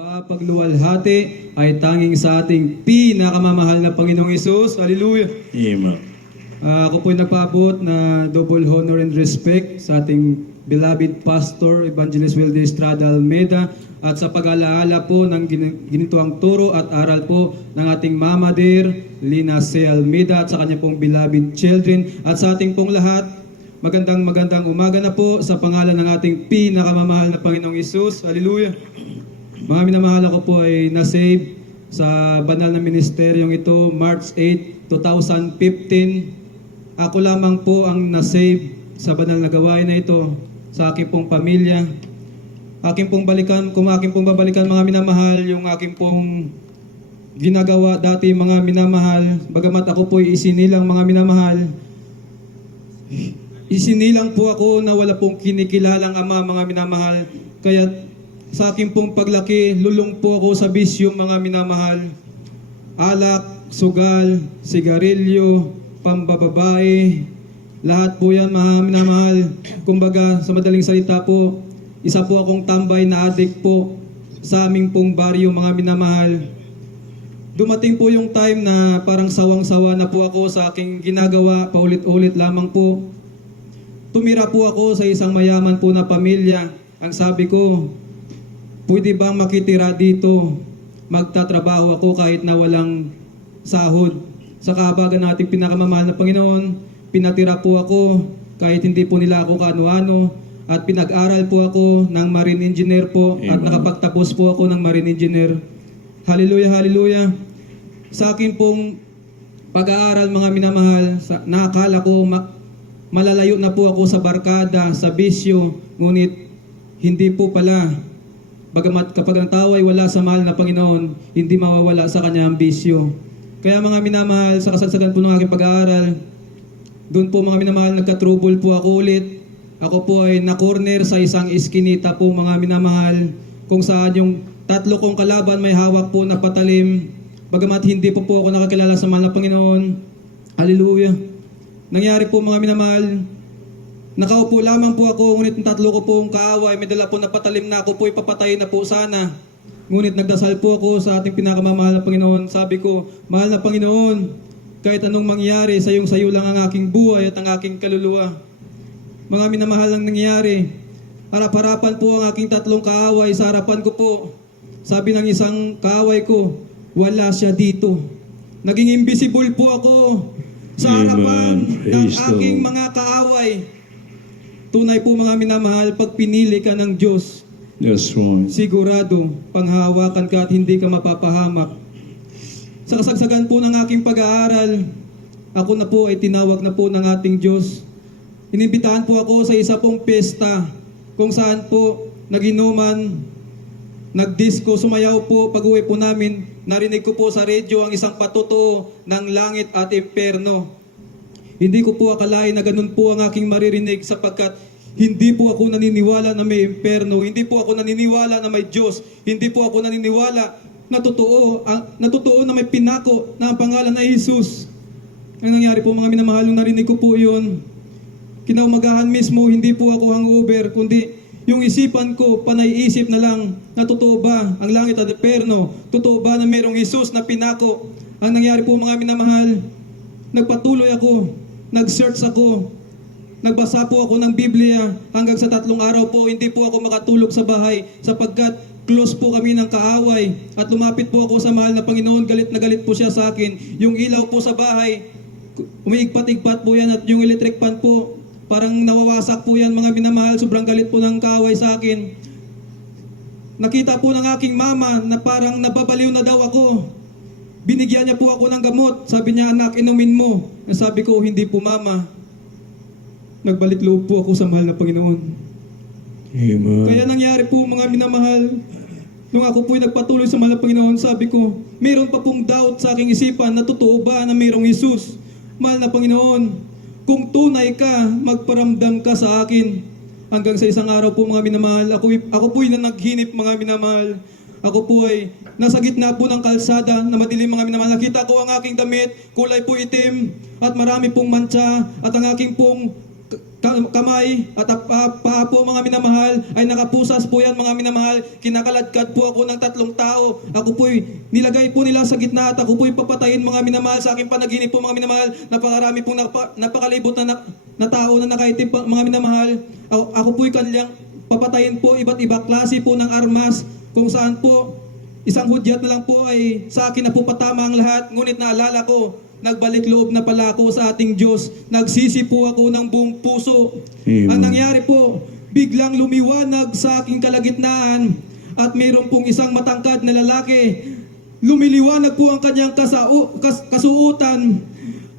Samba pagluwalhati ay tanging sa ating pinakamamahal na Panginoong Hesus. Hallelujah! Amen. Ako po'y nagpaabot na double honor and respect sa ating beloved Pastor, Evangelist Wilde Estrada Almeida, at sa pag-alaala po ng ginituang turo at aral po ng ating Mama Dear, Lina C. Almeida, at sa kanya pong beloved children, at sa ating pong lahat, magandang umaga na po sa pangalan ng ating pinakamamahal na Panginoong Hesus. Hallelujah! Mga minamahal, ako po ay nasave sa banal na ministeryong ito, March 8, 2015. Ako lamang po ang nasave sa banal na gawain na ito sa aking pong pamilya. Aking pong babalikan mga minamahal, yung aking pong ginagawa dati mga minamahal. Bagamat ako po ay isinilang mga minamahal, isinilang po ako na wala pong kinikilalang ama mga minamahal. Kaya sa aking pong paglaki, lulong po ako sa bisyo mga minamahal. Alak, sugal, sigarilyo, pambababae, lahat po yan mga minamahal. Kumbaga, sa madaling salita po, isa po akong tambay na adik po sa aming pong baryo mga minamahal. Dumating po yung time na parang sawang-sawa na po ako sa aking ginagawa, paulit-ulit lamang po. Tumira po ako sa isang mayaman po na pamilya. Ang sabi ko, pwede bang makitira dito? Magtatrabaho ako kahit na walang sahod. Sa kahabagan nating pinakamamahal na Panginoon, pinatira po ako kahit hindi po nila ako kaano-ano. At pinag-aral po ako ng marine engineer po. Amen. At nakapagtapos po ako ng marine engineer. Hallelujah, hallelujah. Sa akin pong pag-aaral mga minamahal, nakakala ko malalayo na po ako sa barkada, sa bisyo. Ngunit hindi po pala. Bagamat kapag ang tao ay wala sa mahal na Panginoon, hindi mawawala sa kanya ang bisyo. Kaya mga minamahal, sa kasagsagan po ng aking pag-aaral, doon po mga minamahal, nagka-trouble po ako ulit. Ako po ay na-corner sa isang iskinita po mga minamahal, kung saan yung tatlo kong kalaban may hawak po na patalim. Bagamat hindi po ako nakakilala sa mahal na Panginoon. Hallelujah! Nangyari po mga minamahal, nakaupo lamang po ako, ngunit yung tatlo ko pong kaaway, may dala po na patalim na ako po ipapatayin na po sana. Ngunit nagdasal po ako sa ating pinakamamahal na Panginoon. Sabi ko, mahal na Panginoon, kahit anong mangyari, sayo lang ang aking buhay at ang aking kaluluwa. Mga minamahal ang nangyari. Harap-harapan po ang aking tatlong kaaway sa harapan ko po. Sabi ng isang kaaway ko, wala siya dito. Naging invisible po ako sa harapan ng aking mga kaaway. Tunay po mga minamahal, pag pinili ka ng Diyos, Yes, Lord. sigurado, panghahawakan ka at hindi ka mapapahamak. Sa kasagsagan po ng aking pag-aaral, ako na po ay tinawag na po ng ating Diyos. Inimbitahan po ako sa isa pong pesta, kung saan po naginuman, nagdisco, sumayaw po. Pag-uwi po namin, narinig ko po sa radyo ang isang patuto ng langit at imperno. Hindi ko po akalain na ganun po ang aking maririnig, sapagkat hindi po ako naniniwala na may imperno, hindi po ako naniniwala na may Diyos, hindi po ako naniniwala na totoo na may pinako na ang pangalan ay Jesus. Ang nangyari po mga minamahal, nung narinig ko po yun, kinaumagahan mismo, hindi po ako hangover, kundi yung isipan ko, panay-isip na lang na totoo ba ang langit at imperno, totoo ba na mayroong Jesus na pinako. Ang nangyari po mga minamahal, nagpatuloy ako, nag-search ako, nagbasa po ako ng Biblia hanggang sa 3 araw po, hindi po ako makatulog sa bahay sapagkat close po kami ng kaaway at lumapit po ako sa mahal na Panginoon. Galit na galit po siya sa akin. Yung ilaw po sa bahay, umiigpat-igpat po yan, at yung electric fan po, parang nawawasak po yan mga minamahal. Sobrang galit po ng kaaway sa akin. Nakita po ng aking mama na parang nababaliw na daw ako. Binigyan niya po ako ng gamot. Sabi niya, anak, inumin mo. Sabi ko, hindi po mama. Nagbalik loob po ako sa mahal na Panginoon. Amen. Kaya nangyari po mga minamahal, nung ako po'y nagpatuloy sa mahal na Panginoon, sabi ko, mayroon pa pong doubt sa aking isipan na totoo ba na mayroong Jesus. Mahal na Panginoon, kung tunay ka, magparamdam ka sa akin. Hanggang sa isang araw po mga minamahal, ako po'y naghinip mga minamahal. Ako po ay nasa gitna po ng kalsada na madilim mga minamahal. Nakita ko ang aking damit, kulay po itim at marami pong mantsa, at ang aking pong kamay at paa po mga minamahal ay nakapusas po yan mga minamahal. Kinakaladkad po ako ng 3 tao. Ako po'y nilagay po nila sa gitna at ako po'y papatayin mga minamahal. Sa aking panaginip po mga minamahal, napakarami pong napakalibot na tao na nakaitim mga minamahal. Ako po'y kanilang papatayin po iba't ibang klase po ng armas kung saan po isang hudyat na lang po ay sa akin na po patama ang lahat. Ngunit naalala ko, nagbalik loob na pala ako sa ating Diyos. Nagsisi po ako ng buong puso. Amen. Ang nangyari po, biglang lumiwanag sa aking kalagitnaan at mayroon pong isang matangkad na lalaki. Lumiliwanag po ang kanyang kasuotan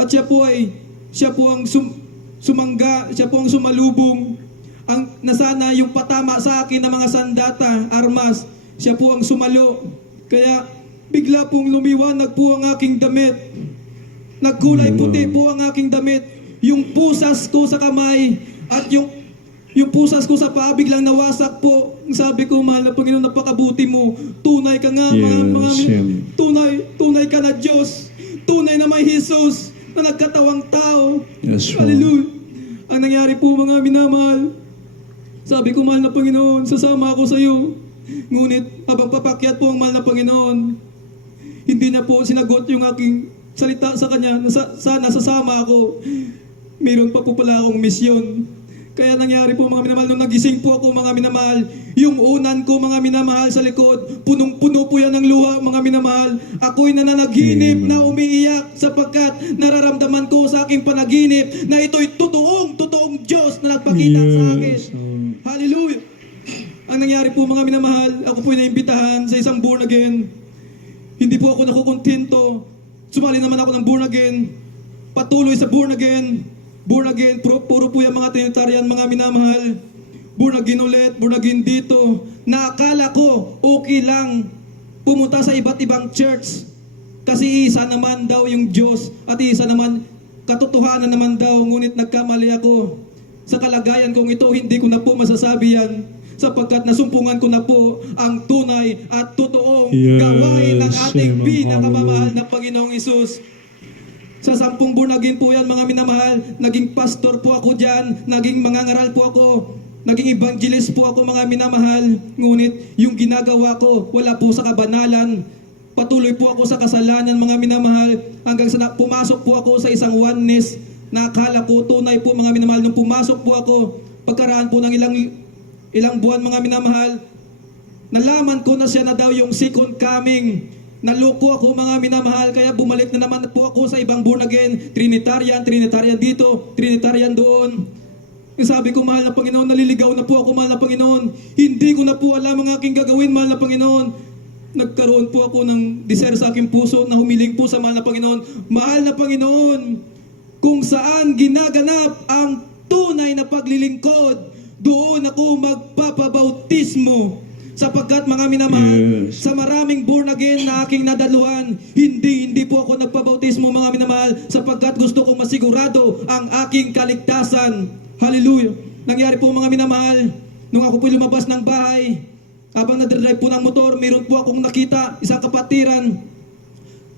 at siya po ang sumangga, siya po ang sumalubong. Ang nasana yung patama sa akin ng mga sandata, armas, siya po ang sumalo. Kaya bigla pong lumiwanag po ang aking damit. Nagkulay puti po ang aking damit. Yung pusas ko sa kamay at yung pusas ko sa paa biglang nawasak po. Sabi ko, mahal na Panginoon, napakabuti mo. Tunay ka nga, tunay ka na Diyos. Tunay na may Jesus na nagkatawang tao. Yes, Lord. Hallelujah. Ang nangyari po mga minamahal, sabi ko, mahal na Panginoon, sasama ako sa iyo. Ngunit habang papakyat po ang mahal na Panginoon, hindi na po sinagot yung aking salita sa kanya na sana sasama ako. Mayroon pa po pala akong misyon. Kaya nangyari po mga minamahal, nung nagising po ako mga minamahal, yung unan ko mga minamahal sa likod, punong-puno po yan ng luha mga minamahal. Ako'y nananaginip na umiiyak sapagkat nararamdaman ko sa aking panaginip na ito'y totoong Diyos na nagpakita sa akin. Hallelujah! Ang nangyari po mga minamahal, ako po'y naimbitahan sa isang born again. Hindi po ako nakukontento. Sumali naman ako ng born again. Patuloy sa born again. Born again, puro po yung mga Trinitarian, mga minamahal. Born again ulit, born again dito. Naakala ko, okay lang pumunta sa iba't ibang church. Kasi isa naman daw yung Diyos at isa naman, katotohanan naman daw. Ngunit nagkamali ako. Sa kalagayan kong ito, hindi ko na po masasabi yan. Sapagkat nasumpungan ko na po ang tunay at totoong gawain ng ating pinakamamahal na Panginoong Hesus. Sa 10 born again po yan mga minamahal, naging pastor po ako dyan, naging mangangaral po ako, naging evangelist po ako mga minamahal. Ngunit yung ginagawa ko, wala po sa kabanalan. Patuloy po ako sa kasalanan mga minamahal, hanggang sa pumasok po ako sa isang oneness na akala ko tunay po mga minamahal. Nung pumasok po ako, pagkaraan po ng ilang buwan mga minamahal, nalaman ko na siya na daw yung second coming. Naloko ako mga minamahal, kaya bumalik na naman po ako sa ibang born again. Trinitarian dito, Trinitarian doon. Sabi ko, mahal na Panginoon, naliligaw na po ako, mahal na Panginoon. Hindi ko na po alam ang aking gagawin, mahal na Panginoon. Nagkaroon po ako ng desire sa aking puso na humiling po sa mahal na Panginoon. Mahal na Panginoon, kung saan ginaganap ang tunay na paglilingkod, doon ako magpapabautismo. Sapagkat mga minamahal, sa maraming born again na aking nadaluan, hindi po ako nagpabautismo mga minamahal, sapagkat gusto kong masigurado ang aking kaligtasan. Hallelujah! Nangyari po mga minamahal, nung ako po lumabas ng bahay, habang nadadrive po ng motor, mayroon po akong nakita, isang kapatiran.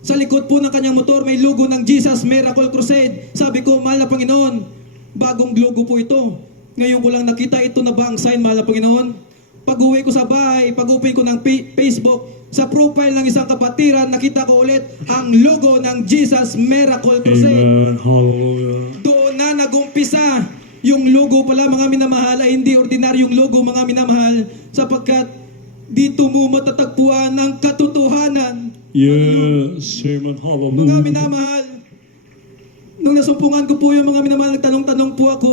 Sa likod po ng kanyang motor, may logo ng Jesus Miracle Crusade. Sabi ko, mahal na Panginoon, bagong logo po ito. Ngayon ko lang nakita ito na ba ang sign, mahal na Panginoon? Pag-uwi ko sa bahay, pag-open ko ng Facebook, sa profile ng isang kapatiran, nakita ko ulit ang logo ng Jesus Miracle Crusade. Amen. Hallelujah. Doon na nagumpisa. Yung logo pala mga minamahal ay hindi ordinaryong logo mga minamahal, sapagkat dito mo matatagpuan ang katotohanan. Yes. Amen. Hallelujah. Mga minamahal, nung nasumpungan ko po yung mga minamahal, nagtanong-tanong po ako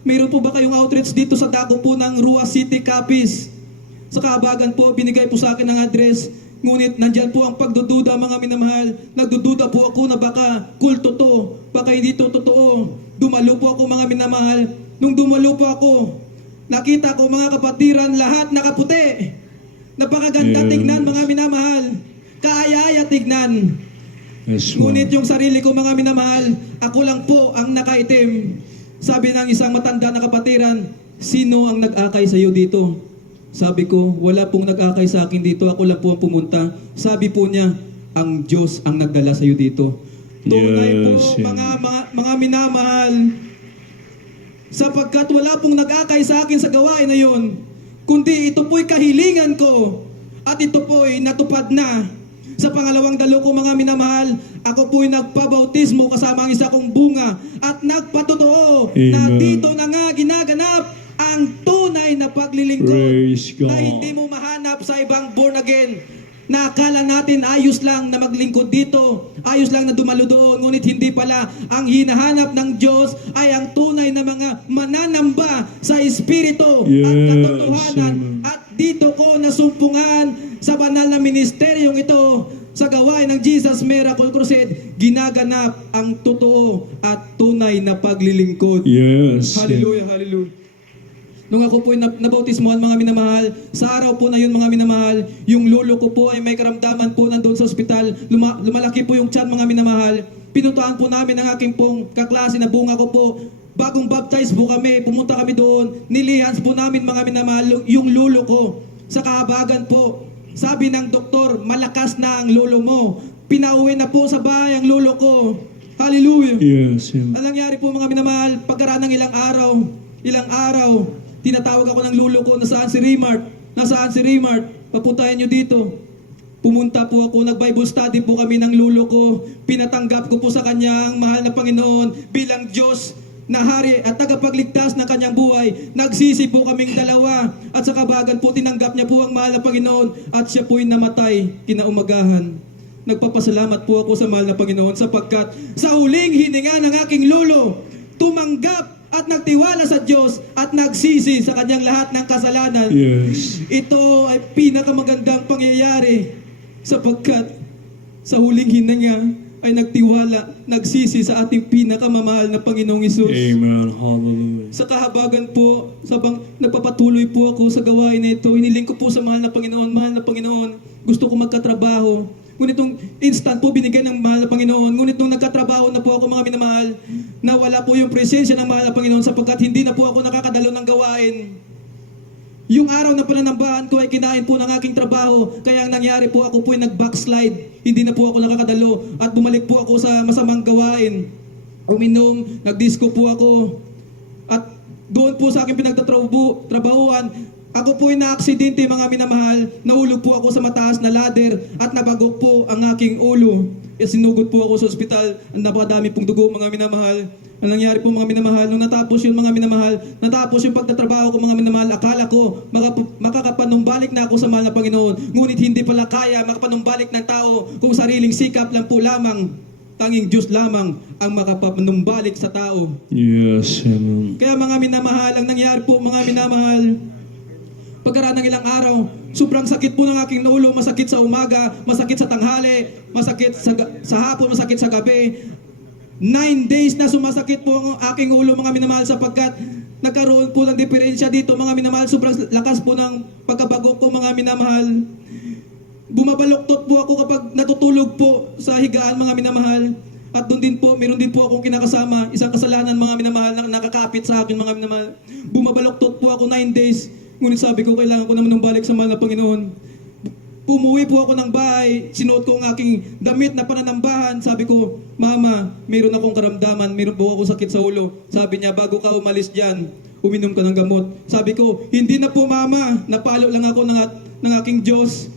mayroon po ba kayong outreach dito sa dako po ng Rua City, Capiz? Sa Kabagan po, binigay po sa akin ang address. Ngunit nandyan po ang pagdududa mga minamahal. Nagdududa po ako na baka kulto to, baka hindi to totoo. Dumalo po ako mga minamahal. Nung dumalo po ako, nakita ko mga kapatiran lahat nakaputi. Napakaganda tignan mga minamahal. Kaaya-aya tignan. Yes, Ngunit yung sarili ko mga minamahal, ako lang po ang nakaitim. Sabi ng isang matanda na kapatiran, sino ang nag-akay sa iyo dito? Sabi ko, wala pong nag-akay sa akin dito, ako lang po ang pumunta. Sabi po niya, ang Diyos ang nagdala sa iyo dito. Tunay po, Yes, mga minamahal, sapagkat wala pong nag-akay sa akin sa gawain na yon, kundi ito po'y kahilingan ko at ito po'y natupad na. Sa pangalawang dalo ko mga minamahal, ako po'y nagpabautismo kasama ang isa kong bunga at nagpatotoo na Amen. dito na nga ginaganap ang tunay na paglilingkod Praise God. na hindi mo mahanap sa ibang born again. Na akala natin ayos lang na maglingkod dito, ayos lang na dumalo doon, ngunit hindi pala. Ang hinahanap ng Diyos ay ang tunay na mga mananamba sa Espiritu at Yes, katotohanan. amen. At dito ko nasumpungan sa banal na ministeryong ito, sa gawain ng Jesus Miracle Crusade, ginaganap ang totoo at tunay na paglilingkod. Yes. Hallelujah, hallelujah. Nung ako po nabautismohan mga minamahal, sa araw po na yun mga minamahal, yung lolo ko po ay may karamdaman po nandun sa ospital, lumalaki po yung tiyan mga minamahal. Pinutuan po namin ang aking pong kaklase na bunga ko po. Bagong baptize po kami, pumunta kami doon, nilihans po namin mga minamahal yung lolo ko. Sa kahabagan po, sabi ng doktor, malakas na ang lolo mo. Pinauwi na po sa bahay ang lolo ko. Hallelujah. Yes. Amen. Ang nangyari po mga minamahal, pagkaraan ng ilang araw, tinatawag ako ng lulo ko, nasaan si Raymart, papuntahin nyo dito. Pumunta po ako, nag-Bible study po kami ng lulo ko, pinatanggap ko po sa kanyang mahal na Panginoon bilang Diyos na hari at tagapagligtas ng kanyang buhay. Nagsisi po kaming dalawa at sa kabagan po tinanggap niya po ang mahal na Panginoon at siya po'y namatay kinaumagahan. Nagpapasalamat po ako sa mahal na Panginoon sapagkat sa huling hininga ng aking lolo, tumanggap at nagtiwala sa Diyos at nagsisi sa kanyang lahat ng kasalanan. Yes. Ito ay pinakamagandang pangyayari sapagkat sa huling hininga ay nagtiwala, nagsisi sa ating pinakamamahal na Panginoong Hesus. Amen. Hallelujah. Sa kahabagan po, nagpapatuloy po ako sa gawain na ito. Hiniling ko po sa mahal na Panginoon, gusto ko magkatrabaho. Ngunit nung instant po binigay ng mahal na Panginoon, ngunit nung nagkatrabaho na po ako mga minamahal, nawala po yung presensya ng mahal na Panginoon sapagkat hindi na po ako nakakadalo ng gawain. Yung araw na pananambahan ko ay kinain po ng aking trabaho, kaya ang nangyari po ako po ay nag-backslide. Hindi na po ako nakakadalo at bumalik po ako sa masamang gawain. Uminom, nagdisco po ako at doon po sa aking pinagtatrabahuan, ako po ay na-aksidente mga minamahal, nahulog po ako sa mataas na ladder at nabagok po ang aking ulo. Sinugod po ako sa ospital, ang napakadami pong dugo mga minamahal. Ang nangyari po mga minamahal, nung natapos yung mga minamahal, natapos yung pagtatrabaho ko mga minamahal, akala ko makakapanumbalik na ako sa mahal na Panginoon. Ngunit hindi pala kaya makapanumbalik ng tao kung sariling sikap lang po lamang. Tanging Diyos lamang ang makapanumbalik sa tao. Yes. Amen. Kaya mga minamahal, ang nangyari po mga minamahal, pagkaraan ng ilang araw, sobrang sakit po ng aking ulo, masakit sa umaga, masakit sa tanghali, masakit sa hapon, masakit sa gabi. 9 days na sumasakit po ang aking ulo mga minamahal sapagkat nagkaroon po ng diferensya dito mga minamahal. Sobrang lakas po ng pagkabagok ko mga minamahal. Bumabaloktot po ako kapag natutulog po sa higaan mga minamahal. At doon din po, meron din po akong kinakasama, isang kasalanan mga minamahal na nakakapit sa akin mga minamahal. Bumabaloktot po ako 9 days. Ngunit sabi ko, kailangan ko naman balik sa mahal na Panginoon. Pumuwi po ako ng bahay, sinuot ko ang aking damit na pananambahan. Sabi ko, Mama, meron akong karamdaman, meron po ako sakit sa ulo. Sabi niya, bago ka umalis dyan, uminom ka ng gamot. Sabi ko, hindi na po Mama, napalo lang ako ng aking Diyos.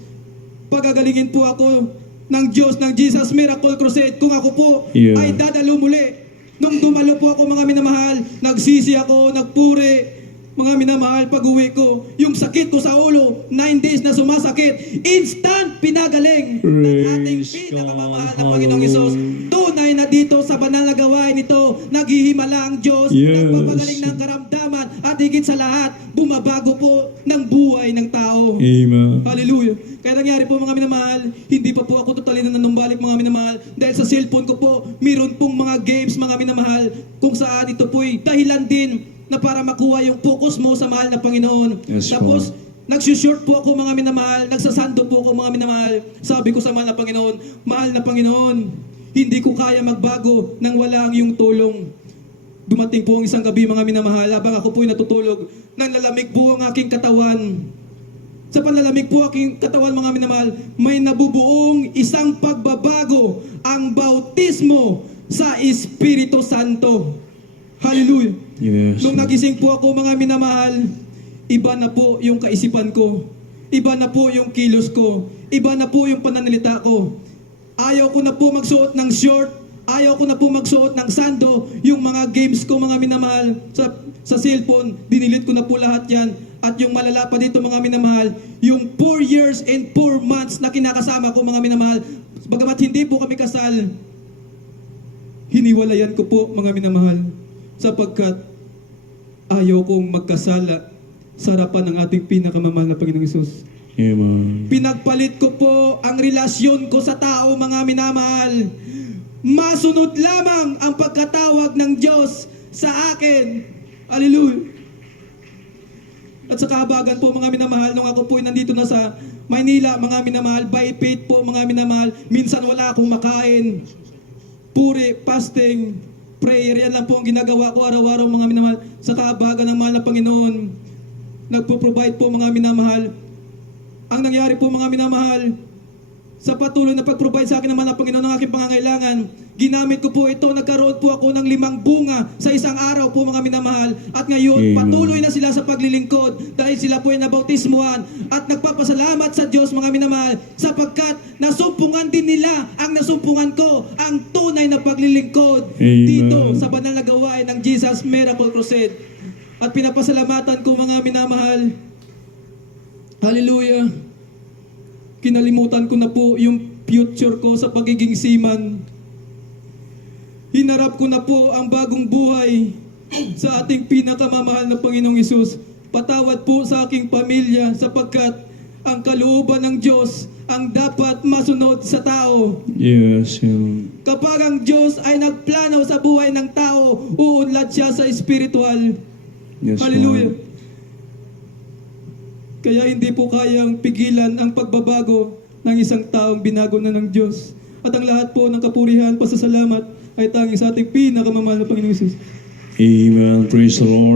Pagagalingin po ako ng Diyos, ng Jesus Miracle Crusade, kung ako po ay dadalo muli. Nung dumalo po ako mga minamahal, nagsisi ako, nagpuri. Mga minamahal, pag-uwi ko, yung sakit ko sa ulo, 9 days na sumasakit, instant pinagaling ng ating pinakamamahal na Panginoong Hesus. Tunay na dito sa banal na gawain ito, naghihimala ang Diyos, nagpapagaling ng karamdaman, at higit sa lahat, bumabago po ng buhay ng tao. Amen. Hallelujah. Kaya nangyari po mga minamahal, hindi pa po ako totally na nanumbalik mga minamahal, dahil sa cellphone ko po, meron pong mga games mga minamahal, kung saan ito po'y dahilan din na para makuha yung focus mo sa mahal na Panginoon. Yes, Tapos, nagsushort po ako mga minamahal, nagsasando po ako mga minamahal. Sabi ko sa mahal na Panginoon, hindi ko kaya magbago nang wala ang iyong tulong. Dumating po ang isang gabi mga minamahal, habang ako po'y natutulog, nanlalamig po ang aking katawan. Sa panlalamig po aking katawan mga minamahal, may nabubuong isang pagbabago, ang bautismo sa Espiritu Santo. Hallelujah. Yes. Nung nagising po ako mga minamahal, iba na po yung kaisipan ko. Iba na po yung kilos ko. Iba na po yung pananalita ko. Ayaw ko na po magsuot ng short. Ayaw ko na po magsuot ng sando. Yung mga games ko mga minamahal sa cellphone, dinilit ko na po lahat yan. At yung malala pa dito mga minamahal, yung 4 years and 4 months na kinakasama ko mga minamahal, bagamat hindi po kami kasal, hiniwalayan ko po mga minamahal sapagkat ayaw kong magkasala sa harapan ng ating pinakamamahal na Panginoong Hesus. Amen. Pinagpalit ko po ang relasyon ko sa tao mga minamahal. Masunod lamang ang pagkatawag ng Diyos sa akin. Hallelujah. At sa kahabagan po mga minamahal, nung ako po ay nandito na sa Maynila mga minamahal, by faith po mga minamahal, minsan wala akong makain. Puri, fasting, prayer, yan lang po ang ginagawa ko araw-araw mga minamahal. Sa kahabagan ng mahal na Panginoon, nagpo-provide po mga minamahal. Ang nangyari po mga minamahal, sa patuloy na pag-provide sa akin naman ng Panginoon ng aking pangangailangan, ginamit ko po ito, nagkaroon po ako ng 5 bunga sa isang araw po mga minamahal. At ngayon, Amen. patuloy na sila sa paglilingkod dahil sila po ay nabautismuhan at nagpapasalamat sa Diyos mga minamahal sapagkat nasumpungan din nila ang nasumpungan ko, ang tunay na paglilingkod Amen. dito sa banal na gawain ng Jesus Miracle Crusade. At pinapasalamatan ko mga minamahal. Hallelujah. Kinalimutan ko na po yung future ko sa pagiging seaman. Hinarap ko na po ang bagong buhay sa ating pinakamamahal na Panginoong Hesus. Patawad po sa aking pamilya sapagkat ang kalooban ng Diyos ang dapat masunod sa tao. Yes. Amen. Kapag ang Diyos ay nagplano sa buhay ng tao, uunlad siya sa spiritual. Yes, Hallelujah. Lord. Kaya hindi po kayang pigilan ang pagbabago ng isang taong binago na ng Diyos. At ang lahat po ng kapurihan, pasasalamat ay tanging sa ating pinakamamahal na Panginoong Hesus. Amen. Praise the Lord.